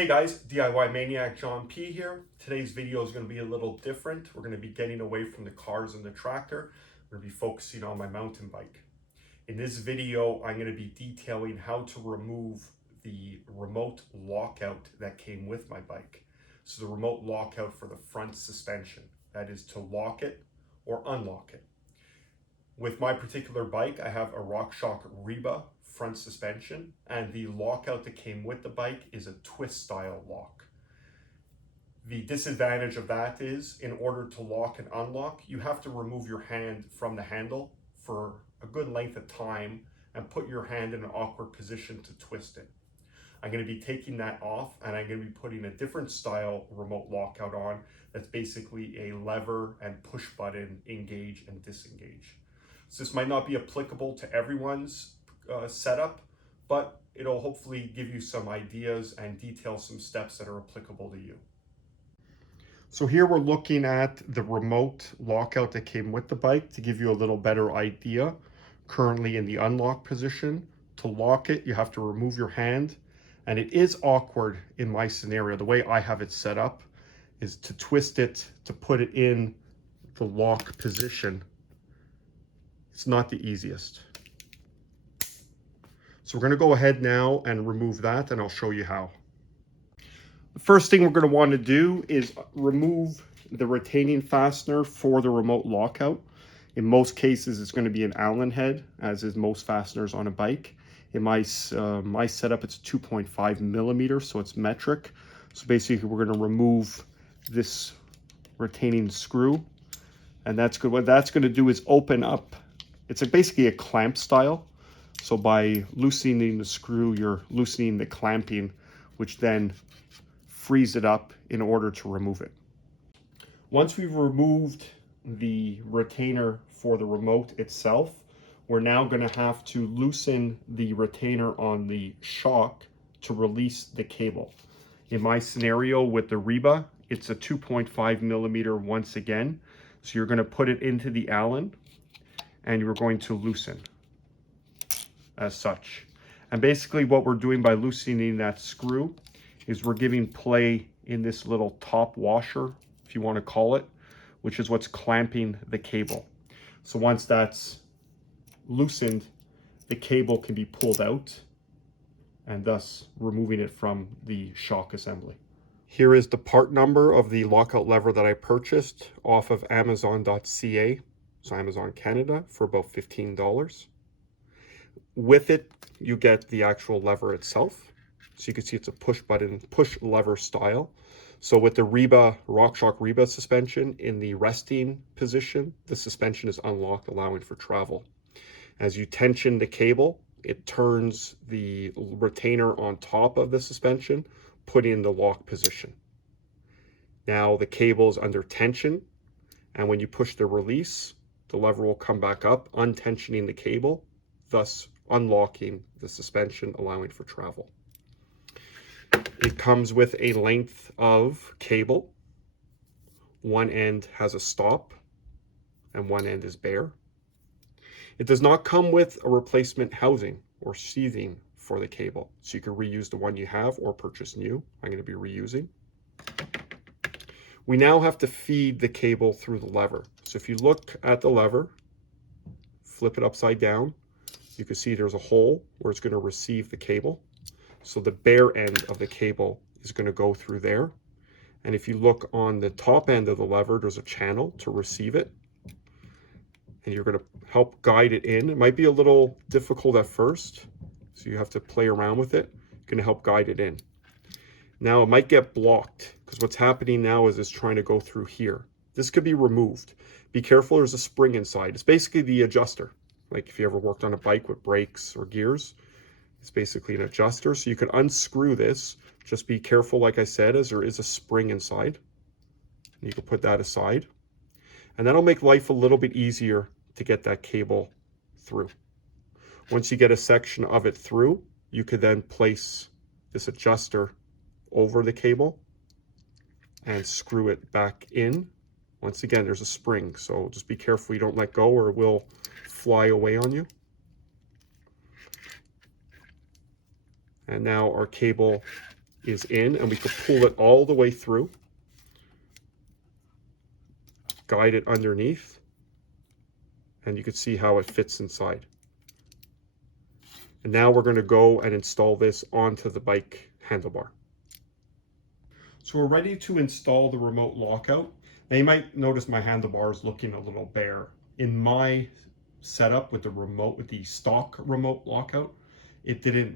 Hey guys, DIY Maniac John P here. Today's video is going to be a little different. We're going to be getting away from the cars and the tractor. We're going to be focusing on my mountain bike. In this video, I'm going to be detailing how to remove the remote lockout that came with my bike. So the remote lockout for the front suspension, that is to lock it or unlock it. With my particular bike, I have a RockShox Reba front suspension, and the lockout that came with the bike is a twist style lock. The disadvantage of that is, in order to lock and unlock, you have to remove your hand from the handle for a good length of time and put your hand in an awkward position to twist it. I'm going to be taking that off, and I'm going to be putting a different style remote lockout on that's basically a lever and push button engage and disengage. So this might not be applicable to everyone's setup, but it'll hopefully give you some ideas and detail some steps that are applicable to you. So here we're looking at the remote lockout that came with the bike to give you a little better idea. Currently in the unlock position. To lock it, you have to remove your hand, and it is awkward in my scenario. The way I have it set up is to twist it to put it in the lock position. It's not the easiest. So we're going to go ahead now and remove that, and I'll show you how. The first thing we're going to want to do is remove the retaining fastener for the remote lockout. In most cases, it's going to be an Allen head, as is most fasteners on a bike. In my setup, it's 2.5 millimeters, so it's metric. So basically, we're going to remove this retaining screw, and that's good. What that's going to do is open up. It's basically a clamp style. So by loosening the screw, you're loosening the clamping, which then frees it up in order to remove it. Once we've removed the retainer for the remote itself, we're now going to have to loosen the retainer on the shock to release the cable. In my scenario with the Reba, it's a 2.5 millimeter once again. So you're going to put it into the Allen, and you're going to loosen as such. And basically what we're doing by loosening that screw is we're giving play in this little top washer, if you want to call it, which is what's clamping the cable. So once that's loosened, the cable can be pulled out, and thus removing it from the shock assembly. Here is the part number of the lockout lever that I purchased off of Amazon.ca, so Amazon Canada, for about $15. With it, you get the actual lever itself. So you can see it's a push button, push lever style. So with the Reba, RockShox Reba suspension in the resting position, the suspension is unlocked, allowing for travel. As you tension the cable, it turns the retainer on top of the suspension, putting in the lock position. Now the cable is under tension, and when you push the release, the lever will come back up, untensioning the cable, thus unlocking the suspension, allowing for travel. It comes with a length of cable. One end has a stop and one end is bare. It does not come with a replacement housing or sheathing for the cable, so you can reuse the one you have or purchase new. I'm going to be reusing. We now have to feed the cable through the lever. So if you look at the lever, flip it upside down, you can see there's a hole where it's going to receive the cable. So the bare end of the cable is going to go through there. And if you look on the top end of the lever, there's a channel to receive it. And you're going to help guide it in. It might be a little difficult at first, so you have to play around with it. You're going to help guide it in. Now it might get blocked, because what's happening now is it's trying to go through here. This could be removed. Be careful, there's a spring inside. It's basically the adjuster. Like if you ever worked on a bike with brakes or gears, it's basically an adjuster. So you can unscrew this. Just be careful, like I said, as there is a spring inside. And you can put that aside. And that'll make life a little bit easier to get that cable through. Once you get a section of it through, you could then place this adjuster over the cable and screw it back in. Once again, there's a spring, so just be careful you don't let go or it will fly away on you. And now our cable is in, and we can pull it all the way through, guide it underneath, and you can see how it fits inside. And now we're going to go and install this onto the bike handlebar. So we're ready to install the remote lockout. Now you might notice my handlebar is looking a little bare. In my setup with the remote, with the stock remote lockout,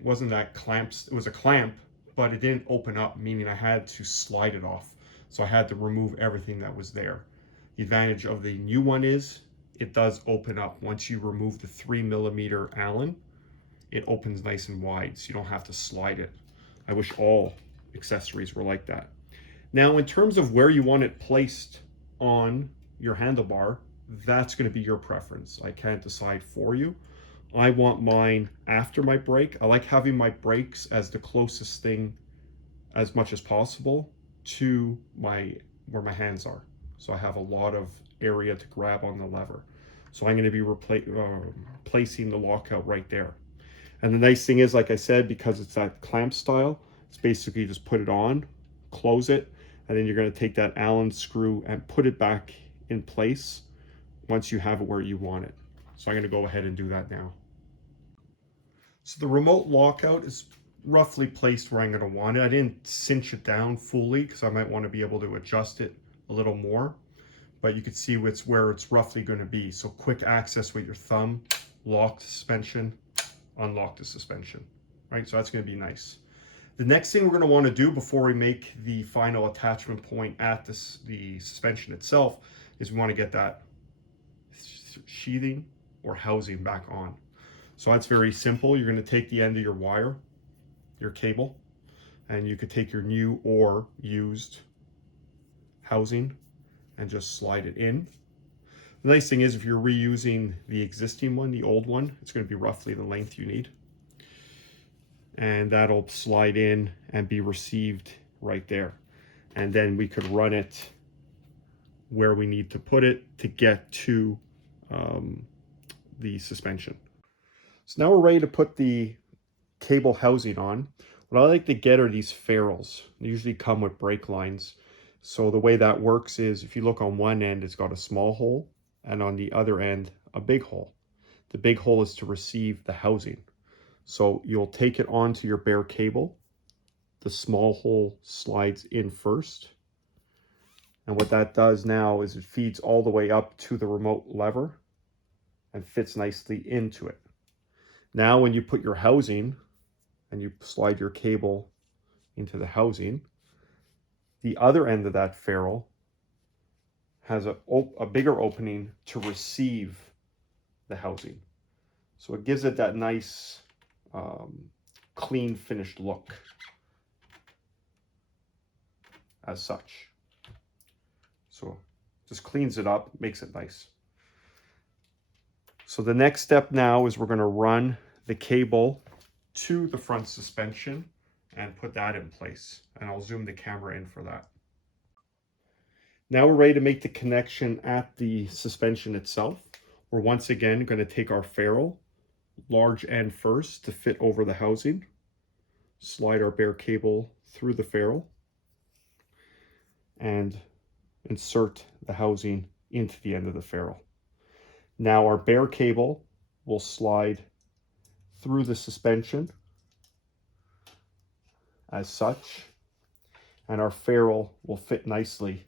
wasn't that clamps, it was a clamp, but it didn't open up, meaning I had to slide it off. So I had to remove everything that was there. The advantage of the new one is it does open up. Once you remove the 3mm Allen, it opens nice and wide, so you don't have to slide it. I wish all accessories were like that. Now, in terms of where you want it placed on your handlebar, that's going to be your preference. I can't decide for you. I want mine after my brake. I like having my brakes as the closest thing as much as possible to where my hands are. So I have a lot of area to grab on the lever. So I'm going to be placing the lockout right there. And the nice thing is, like I said, because it's that clamp style, it's basically just put it on, close it, and then you're going to take that Allen screw and put it back in place once you have it where you want it. So I'm going to go ahead and do that now. So the remote lockout is roughly placed where I'm going to want it. I didn't cinch it down fully because I might want to be able to adjust it a little more, but you can see where it's roughly going to be. So quick access with your thumb, lock the suspension, unlock the suspension, right? So that's going to be nice. The next thing we're going to want to do before we make the final attachment point at the suspension itself is we want to get that sheathing or housing back on. So that's very simple. You're going to take the end of your wire, your cable, and you could take your new or used housing and just slide it in. The nice thing is if you're reusing the existing one, the old one, it's going to be roughly the length you need. And that'll slide in and be received right there. And then we could run it where we need to put it to get to the suspension. So now we're ready to put the cable housing on. What I like to get are these ferrules. They usually come with brake lines. So the way that works is if you look on one end, it's got a small hole, and on the other end, a big hole. The big hole is to receive the housing. So you'll take it onto your bare cable. The small hole slides in first. And what that does now is it feeds all the way up to the remote lever and fits nicely into it. Now when you put your housing and you slide your cable into the housing, the other end of that ferrule has a bigger opening to receive the housing. So it gives it that nice clean finished look as such. So just cleans it up, makes it nice. So the next step now is we're going to run the cable to the front suspension and put that in place. And I'll zoom the camera in for that. Now we're ready to make the connection at the suspension itself. We're once again going to take our ferrule, large end first to fit over the housing, slide our bare cable through the ferrule, and insert the housing into the end of the ferrule. Now our bare cable will slide through the suspension as such, and our ferrule will fit nicely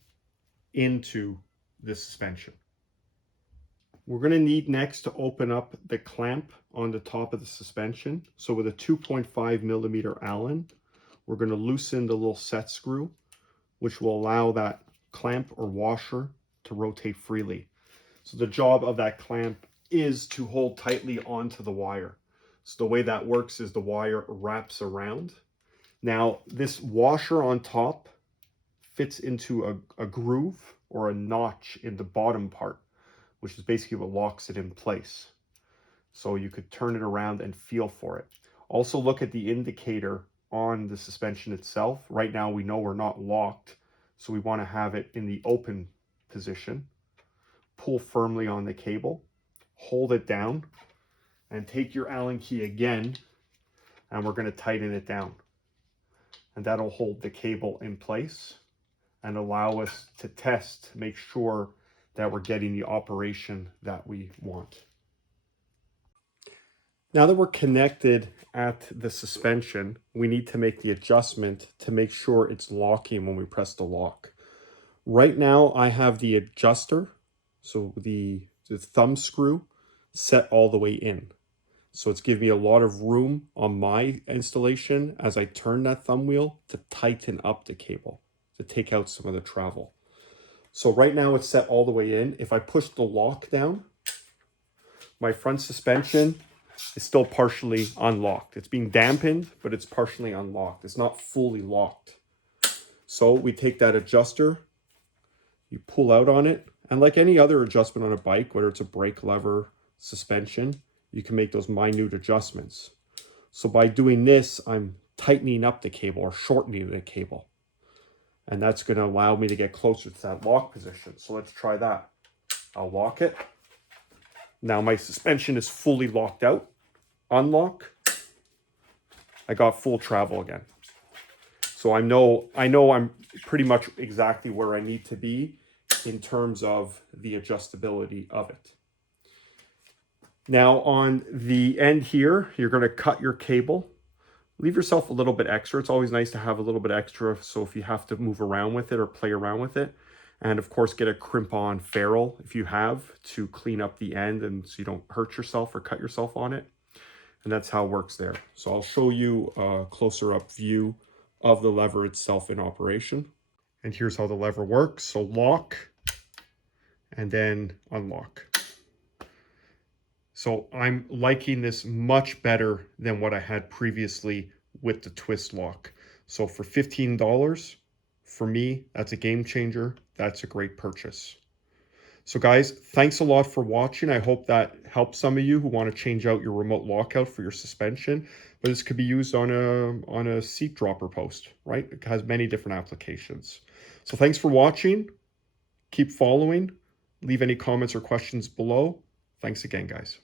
into the suspension. We're going to need next to open up the clamp on the top of the suspension. So with a 2.5mm Allen, we're going to loosen the little set screw, which will allow that clamp or washer to rotate freely. So the job of that clamp is to hold tightly onto the wire. So the way that works is the wire wraps around. Now this washer on top fits into a groove or a notch in the bottom part, which is basically what locks it in place. So you could turn it around and feel for it. Also look at the indicator on the suspension itself. Right now we know we're not locked, so we want to have it in the open position. Pull firmly on the cable, hold it down, and take your Allen key again, and we're going to tighten it down. and that'll hold the cable in place and allow us to test to make sure that we're getting the operation that we want. Now that we're connected at the suspension, we need to make the adjustment to make sure it's locking when we press the lock. Right now I have the adjuster, so the thumb screw, set all the way in. So it's giving me a lot of room on my installation as I turn that thumb wheel to tighten up the cable, to take out some of the travel. So right now it's set all the way in. If I push the lock down, my front suspension is still partially unlocked. It's being dampened, but it's partially unlocked. It's not fully locked. So we take that adjuster, you pull out on it, and like any other adjustment on a bike, whether it's a brake lever, suspension, you can make those minute adjustments. So by doing this, I'm tightening up the cable or shortening the cable. And that's going to allow me to get closer to that lock position. So let's try that. I'll lock it. Now my suspension is fully locked out. Unlock. I got full travel again. So I know I'm pretty much exactly where I need to be in terms of the adjustability of it. Now on the end here, you're going to cut your cable. Leave yourself a little bit extra. It's always nice to have a little bit extra, so if you have to move around with it or play around with it. And of course, get a crimp-on ferrule if you have, to clean up the end and so you don't hurt yourself or cut yourself on it. And that's how it works there. So I'll show you a closer up view of the lever itself in operation. And here's how the lever works. So lock and then unlock. So I'm liking this much better than what I had previously with the twist lock. So for $15, for me, that's a game changer. That's a great purchase. So guys, thanks a lot for watching. I hope that helps some of you who want to change out your remote lockout for your suspension. But this could be used on a seat dropper post, right? It has many different applications. So thanks for watching. Keep following. Leave any comments or questions below. Thanks again, guys.